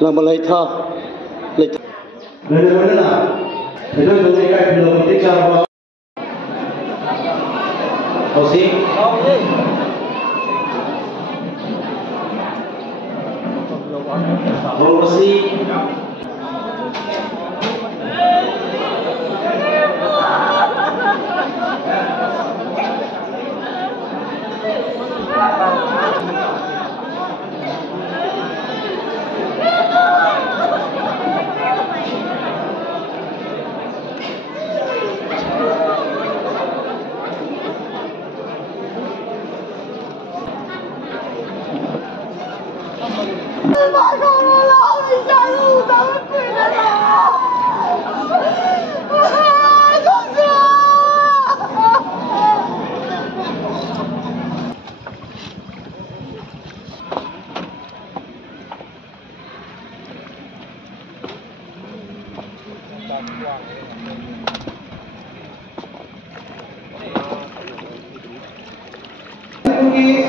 lama lay tha lay Nơi là thế tôi thấy cái điều mình thích sao không xin không xin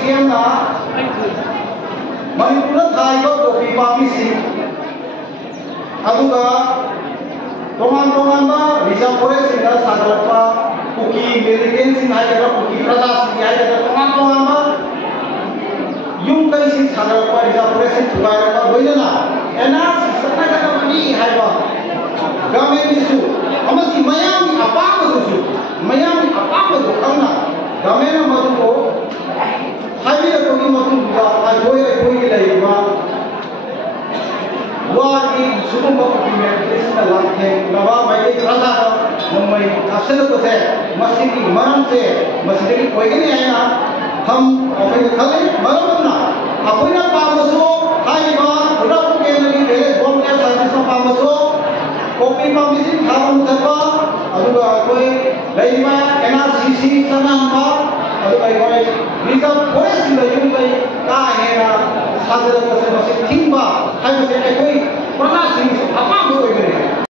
siang na Manipura Thai ko kopi pami si aduga tongan ba reserve forest inda sagarapa puki American sin hai daga puki praja sin hai daga tongan ba yung kai sin sagarapa reserve forest sin tugai ba boina na ena sakna daga mani hai ba government issue amasi mayam apa ko mayam apa ko kauna government ma ko hai ko ki ma ko ai koi ki lai ba wari suku bapak ini sudah lantai, bawa bayi rasa memai hasil itu saya masih di mana saya masih jadi koi ini ayah ham apa itu kali malam mana apa ini apa masuk hai ba udah punya lagi deh boleh saya bisa apa masuk kopi pamisin kamu siapa aduh koi lagi mah NRCC sana apa aduh koi bisa boleh sih lagi kah era साधन को से मसे थिंबा हाय से कोई प्रना सिंह